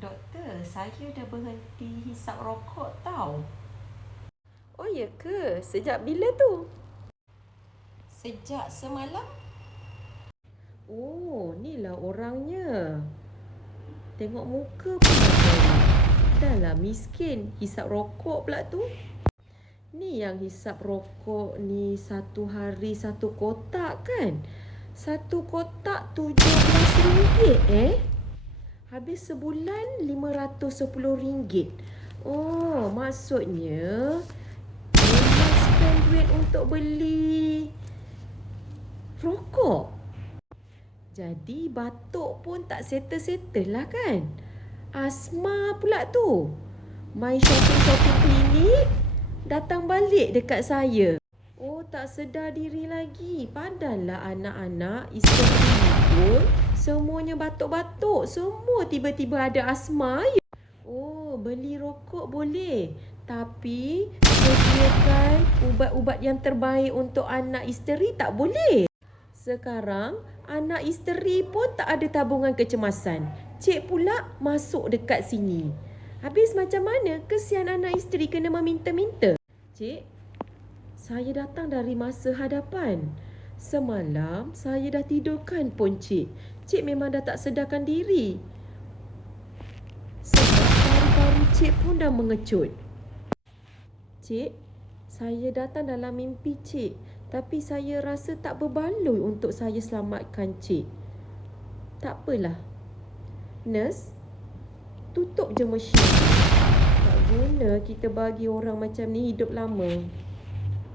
Doktor, saya dah berhenti hisap rokok tau. Oh ya ke? Sejak bila tu? Sejak semalam. Oh, ni lah orangnya. Tengok muka pun dah tahu. Dah lah miskin, hisap rokok pula tu. Ni yang hisap rokok ni satu hari satu kotak kan? Satu kotak RM17 Habis sebulan RM510. Oh, maksudnya memang spend duit untuk beli rokok. Jadi batuk pun tak settle-settle lah kan? Asma pula tu. Main shopping-shopping klinik, datang balik dekat saya. Oh, tak sedar diri lagi. Padahallah anak-anak, isteri pun semuanya batuk-batuk. Semua tiba-tiba ada asma ya. Oh, beli rokok boleh. Tapi sediakan ubat-ubat yang terbaik untuk anak isteri tak boleh. Sekarang, anak isteri pun tak ada tabungan kecemasan. Cik pula masuk dekat sini. Habis macam mana kesian anak isteri kena meminta-minta? Cik, saya datang dari masa hadapan. Semalam saya dah tidurkan pun cik. Cik memang dah tak sedarkan diri. Sebab paru-paru cik pun dah mengecut. Cik, saya datang dalam mimpi cik. Tapi saya rasa tak berbaloi untuk saya selamatkan cik. Tak apalah. Nurse, tutup je mesin. Tak guna kita bagi orang macam ni hidup lama.